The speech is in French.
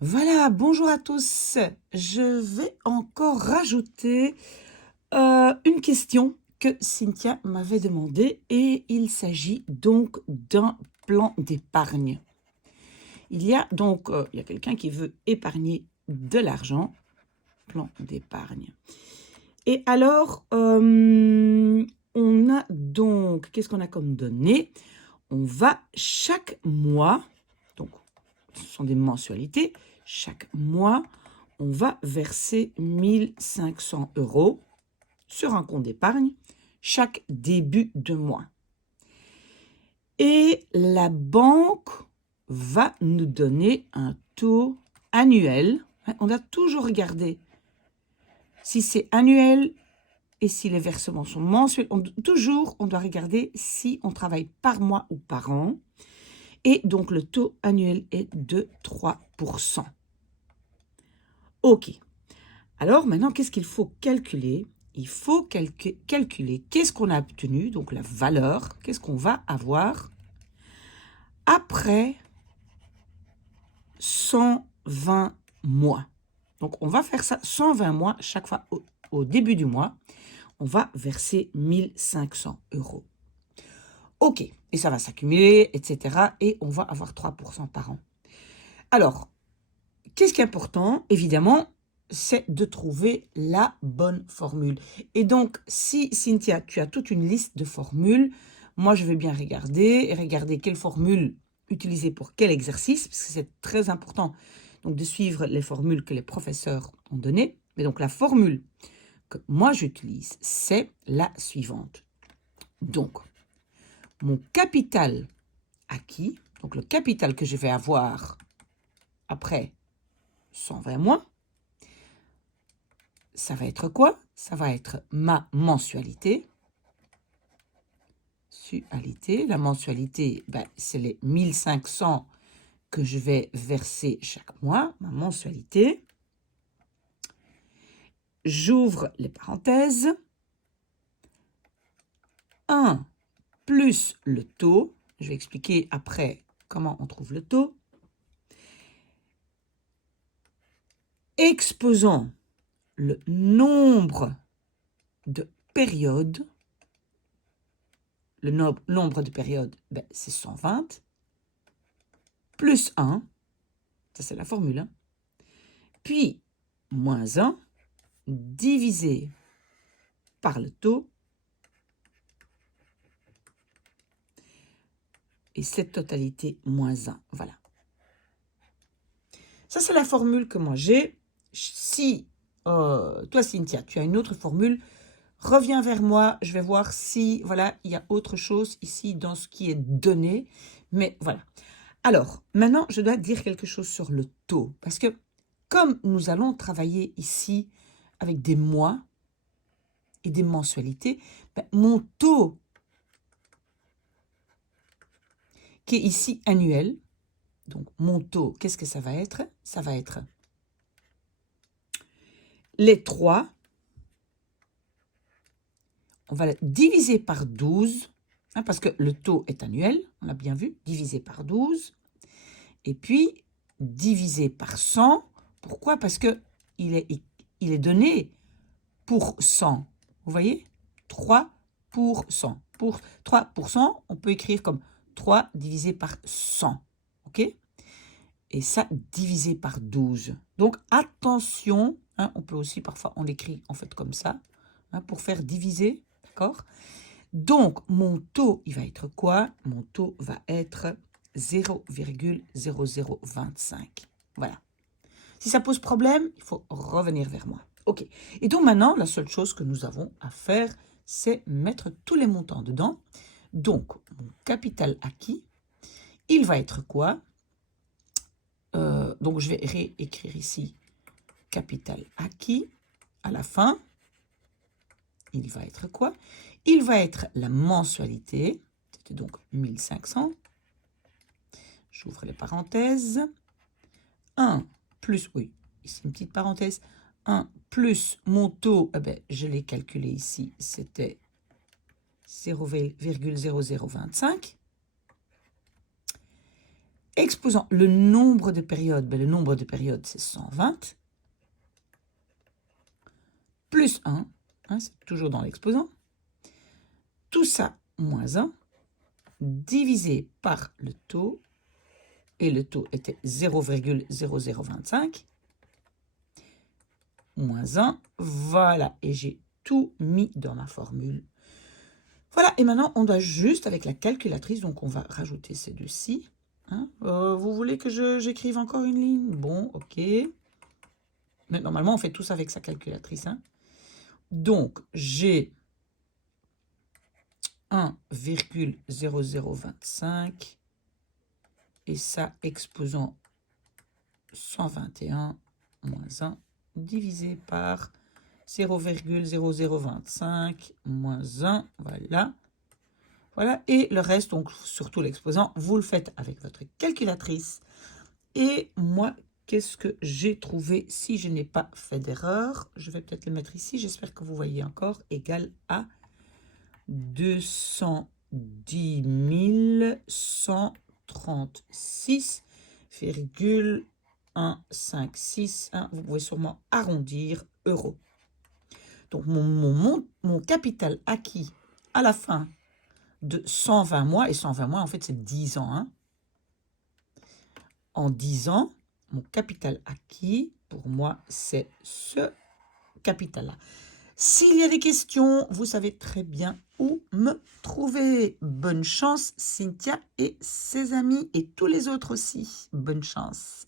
Voilà, bonjour à tous. Je vais encore rajouter une question que Cynthia m'avait demandé et il s'agit donc d'un plan d'épargne. Il y a donc il y a quelqu'un qui veut épargner de l'argent, plan d'épargne. Et alors, on a donc, qu'est-ce qu'on a comme données? On va chaque mois, donc ce sont des mensualités, chaque mois, on va verser 1500 € sur un compte d'épargne chaque début de mois. Et la banque va nous donner un taux annuel. On doit toujours regarder si c'est annuel et si les versements sont mensuels. On doit regarder si on travaille par mois ou par an. Et donc, le taux annuel est de 3%. OK. Alors, maintenant, qu'est-ce qu'il faut calculer? Il faut calculer qu'est-ce qu'on a obtenu, donc la valeur, qu'est-ce qu'on va avoir après 120 mois. Donc, on va faire ça 120 mois chaque fois au début du mois. On va verser 1500 €. OK. Et ça va s'accumuler, etc. Et on va avoir 3% par an. Alors, qu'est-ce qui est important? Évidemment, c'est de trouver la bonne formule. Et donc, si Cynthia, tu as toute une liste de formules, moi, je vais bien regarder quelle formule utiliser pour quel exercice, parce que c'est très important donc, de suivre les formules que les professeurs ont données. Mais donc, la formule que moi, j'utilise, c'est la suivante. Donc, mon capital acquis, donc le capital que je vais avoir après 120 mois, ça va être quoi? Ça va être ma mensualité. La mensualité, c'est les 1500 que je vais verser chaque mois, ma mensualité. J'ouvre les parenthèses. 1 plus le taux. Je vais expliquer après comment on trouve le taux. Exposant le nombre de périodes. Le nombre de périodes, c'est 120. Plus 1. Ça, c'est la formule. Puis, moins 1 divisé par le taux. Et cette totalité, moins 1. Voilà. Ça, c'est la formule que moi j'ai. Si toi, Cynthia, tu as une autre formule, reviens vers moi. Je vais voir si, voilà, il y a autre chose ici dans ce qui est donné. Mais voilà. Alors, maintenant, je dois dire quelque chose sur le taux. Parce que comme nous allons travailler ici avec des mois et des mensualités, mon taux qui est ici annuel, donc mon taux, qu'est-ce que ça va être? Ça va être les 3, on va le diviser par 12, parce que le taux est annuel, on l'a bien vu, divisé par 12, et puis divisé par 100. Pourquoi? Parce que il est donné pour 100. Vous voyez? 3%. Pour 3%, on peut écrire comme 3 divisé par 100. OK? Et ça, divisé par 12. Donc, attention, on peut aussi, parfois, on l'écrit en fait comme ça, pour faire diviser, d'accord? Donc, mon taux, il va être quoi? Mon taux va être 0,0025. Voilà. Si ça pose problème, il faut revenir vers moi. OK. Et donc maintenant, la seule chose que nous avons à faire, c'est mettre tous les montants dedans. Donc, mon capital acquis, il va être quoi? Donc, je vais réécrire ici capital acquis. À la fin, il va être quoi? Il va être la mensualité. C'était donc 1500. J'ouvre les parenthèses. 1 plus, oui, ici une petite parenthèse. 1 plus mon taux, je l'ai calculé ici, c'était 0,0025. Exposant le nombre de périodes, le nombre de périodes, c'est 120, plus 1, c'est toujours dans l'exposant. Tout ça, moins 1, divisé par le taux, et le taux était 0,0025, moins 1, voilà, et j'ai tout mis dans ma formule. Voilà, et maintenant, on doit juste, avec la calculatrice, donc on va rajouter ces deux-ci. Vous voulez que j'écrive encore une ligne? Bon, ok. Mais normalement, on fait tout ça avec sa calculatrice. Donc, j'ai 1,0025 et ça exposant 121 moins 1 divisé par 0,0025 moins 1, voilà. Voilà, et le reste, donc surtout l'exposant, vous le faites avec votre calculatrice. Et moi, qu'est-ce que j'ai trouvé si je n'ai pas fait d'erreur? Je vais peut-être le mettre ici, j'espère que vous voyez encore, égal à 210 136,156. Vous pouvez sûrement arrondir euros. Donc, mon capital acquis à la fin de 120 mois, et 120 mois, en fait, c'est 10 ans. En 10 ans, mon capital acquis, pour moi, c'est ce capital-là. S'il y a des questions, vous savez très bien où me trouver. Bonne chance, Cynthia et ses amis, et tous les autres aussi. Bonne chance.